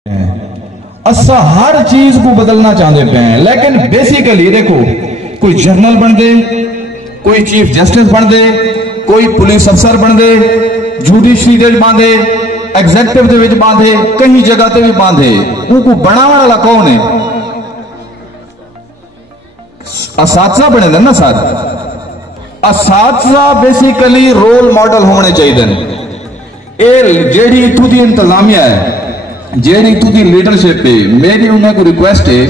असा हर चीज को बदलना चाहते पे हैं, लेकिन बेसिकली देखो, कोई जनरल बन दे, कोई चीफ जस्टिस बन दे, कोई पुलिस अफसर बन दे, जुडिशरी बांधे, एग्जेक्टिव बांधे, कहीं जगह ते भी बांधे, उनको बनाने वाला कौन है? असातिज़ा बने ना सर। असातिज़ा बेसिकली रोल मॉडल होने चाहिए। जेडी इतू दी इंतजामिया है, जेडी इतू दी लीडरशिप है, मेरी उन्हें को रिक्वेस्ट है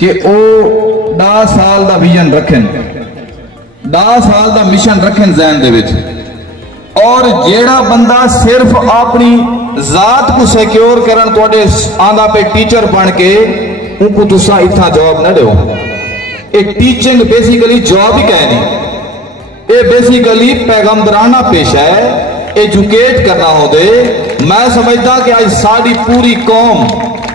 कि ओ 10 साल का विजन रखें, 10 साल का मिशन रखें ज़हन दे विच, और जेड़ा बंदा सिर्फ अपनी जात को सिक्योर करन तुहाडे आंदा पे टीचर बन के उनको तुसा इतना जवाब न दो। एक टीचिंग बेसिकली जॉब ही कह नहीं, ये बेसिकली पैगंबराना पेशा है, एजुकेट करना होते। मैं समझदा कि आज साड़ी पूरी कौम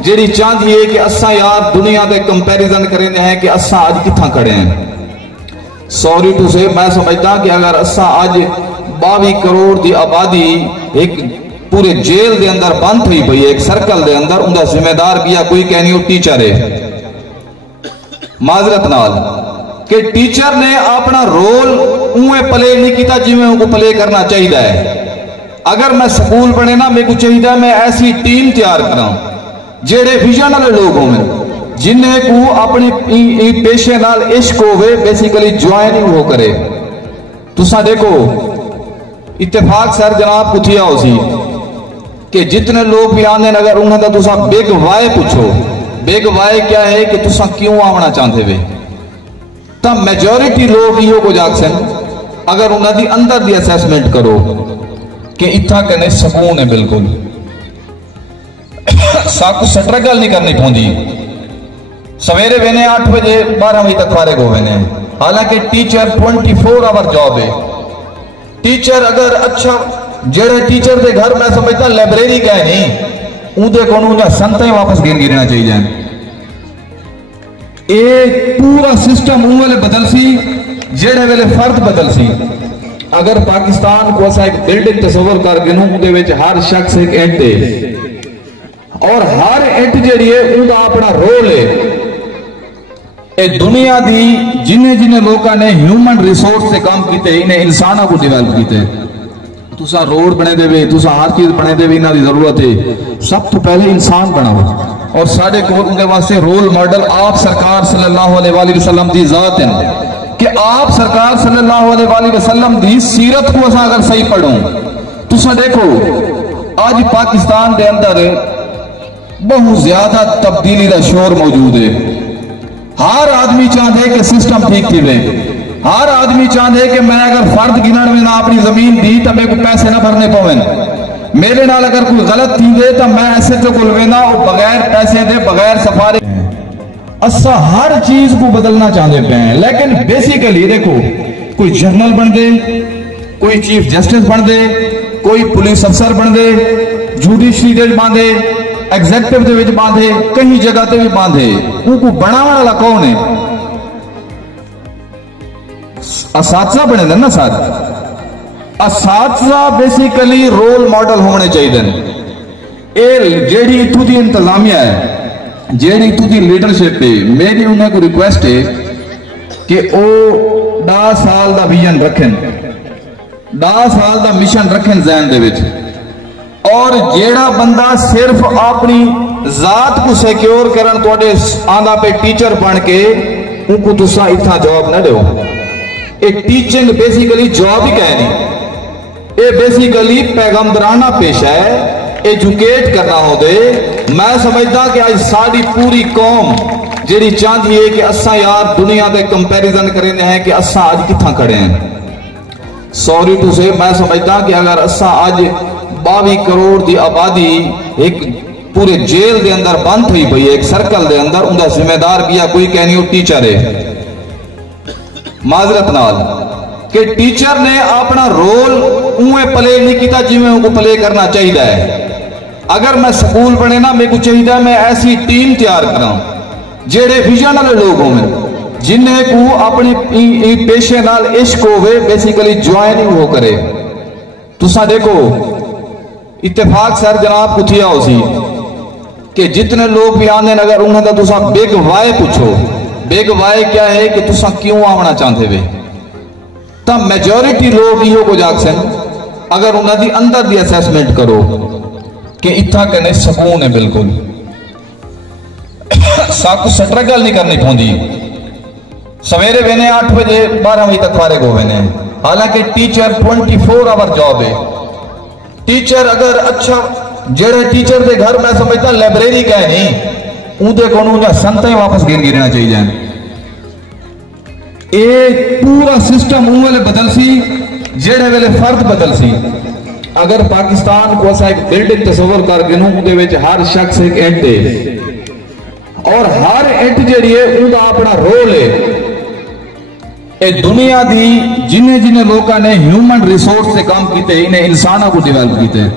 जेड़ी चाहती है कि असा यार दुनिया के कंपैरिजन करें हैं कि असा आज कितना खड़े हैं। सॉरी टू से, मैं समझदा कि अगर असा आज 22 करोड़ की आबादी एक पूरे जेल के अंदर बंद हुई पई, एक सर्कल के अंदर, उनका जिम्मेदार भी है कोई कहनी टीचर है। माजरत नाल कि टीचर ने अपना रोल उन्हें प्ले नहीं किया जिमें उनको प्ले करना चाहिए है। अगर मैं स्कूल बने ना, मेरे को चाहिए मैं ऐसी टीम तैयार करा जेड़े विजन वाले लोग हों, जिन्हें को अपने पेशे नाल इश्क होवे, बेसिकली ज्वाइन ही वो करे। तुसा देखो इत्तेफाक सर जनाब पुछिया हो सी कि जितने लोग भी आने, अगर उन्हें तुसा बिग वाई पूछो, बिग वाई क्या है कि तुसा क्यों आना चाहते वे, तो मेजोरिटी लोग इहो को जागसन। अगर उन्होंने अंदर दी असेसमेंट करो कि इतना कहने सुकून है, बिल्कुल साकू स्ट्रगल नहीं करनी पौंदी। सवेरे वेने 8 बजे 12 बजे तक फारिग हो वेने, हालांकि टीचर 24 आवर जॉब है। टीचर अगर अच्छा जेड़े टीचर के घर मैं समझता लाइब्रेरी का है नहीं, उनके को संतें वापस गिरना चाहिए। ये पूरा सिस्टम उन वेले बदल सी जेड़े वेले फर्द बदल सी। अगर पाकिस्तान को असा एक बिल्डिंग तस्वर कर गिनूं, उनके हर शख्स एक एंट है, और हर एंट जी है उनका अपना रोल है। ये दुनिया दी जिन्हें जिन्हें लोगों ने ह्यूमन रिसोर्स से काम किए, इन्हें इंसानों को डिवेलप किए। तुसा रोड बने देवे, तुसा हर चीज बने देवे, इन्हों की जरूरत है। सब तो पहले इंसान बनाओ, और साढ़े को उनके वास्ते रोल मॉडल आप सरकार सल्लल्लाहु अलैहि वसल्लम की जात है कि आप सरकार सल्लल्लाहु अलैहि वसल्लम की सीरत को असा अगर सही पढ़ो, तुसा देखो आज पाकिस्तान के अंदर बहुत ज्यादा तब्दीली का शोर मौजूद है। हर आदमी चाहते कि सिस्टम ठीक थी वे, हर आदमी चाहते कि मैं अगर फर्द गिनन में ना अपनी जमीन दी तो मेरे को पैसे ना भरने पवन, मेरे नाल अगर कोई गलत थी दे तो मैं ऐसे तो कोल वेना और बगैर पैसे दे बगैर सफारे। असा हर चीज को बदलना चाहते पे हैं, लेकिन बेसिकली देखो, कोई जनरल बन दे, कोई चीफ जस्टिस बन दे, कोई पुलिस अफसर बन दे, जुडिशरी बांधे, एग्जेक्टिव बांधे, कहीं जगह ते भी बांधे, उनको बनाने वाला कौन है? असातिज़ा बने ना सर। असातिज़ा बेसिकली रोल मॉडल होने चाहिए। जेडी इतू दी इंतजामिया है, जेडी इतू दी लीडरशिप है, मेरी उन्हें को रिक्वेस्ट है कि ओ 10 साल का विजन रखें, 10 साल का मिशन रखें ज़हन दे विच, और जेड़ा बंदा सिर्फ अपनी जात को सिक्योर करन तुहाडे आंदा पे टीचर बन के उनको तुसा इतना जवाब न दो। एक टीचिंग बेसिकली जॉब ही कह नहीं, ये बेसिकली पैगंबराना पेशा है, एजुकेट करना होते। मैं समझदा कि आज साड़ी पूरी कौम जेड़ी चाहती है कि असा यार दुनिया के कंपैरिजन करें हैं कि असा आज कितना खड़े हैं। सॉरी टू से, मैं समझदा कि अगर असा आज 22 करोड़ की आबादी एक पूरे जेल के अंदर बंद हुई पई, एक सर्कल के अंदर, उनका जिम्मेदार भी है कोई कहनी टीचर है। माजरत नाल कि टीचर ने अपना रोल उन्हें प्ले नहीं किया जिमें उनको प्ले करना चाहिए है। अगर मैं स्कूल बने ना, मेरे को चाहिए मैं ऐसी टीम तैयार करा जेड़े विजन वाले लोग हों, जिन्हें को अपने पेशे नाल इश्क होवे, बेसिकली ज्वाइन ही वो करे। तुसा देखो इत्तेफाक सर जनाब पुछिया हो सी कि जितने लोग भी आने अगर उन्हें तुसा बिग वाई पूछो, बिग वाई क्या है कि तुसा क्यों आना चाहते वे, तब मेजोरिटी लोग इहो को जागसन अगर उन्हें अंदर दी असेसमेंट करो कि इतना कने सुकून है बिल्कुल साकू स्ट्रगल नहीं करनी पौंदी। सवेरे वेने 8 बजे 12 बजे तक फारिग हो वेने, हालांकि टीचर 24 आवर जॉब है। टीचर अगर अच्छा जेड़े टीचर के घर में समझता लाइब्रेरी का है नहीं उनके को संत ही वापस गिरना चाहिए। एक पूरा सिस्टम उन वेले बदल सी जेड़े वेले फर्द बदल सी। अगर पाकिस्तान को असा एक बिल्डिंग तस्वर कर गिनूं उनके विच हर शख्स एक एंट है और हर एंट जेड़ी है उनका अपना रोल है। ये दुनिया दी जिन्हें जिन्हें लोगों ने ह्यूमन रिसोर्स से काम किए इन्हें इंसानों को डेवलप किए।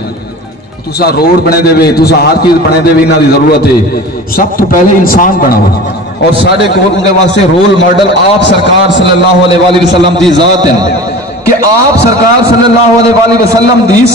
तुसा रोड बने देवे, तुसा हर चीज बने देवे, इन्हां दी जरूरत है। सब तो पहले इंसान बनाओ और साढ़े को उनके वास्ते रोल मॉडल आप सरकार सल्लल्लाहु अलैहि वसल्लम दी जात है कि आप सरकार सल्लल्लाहु अलैहि वसल्लम दी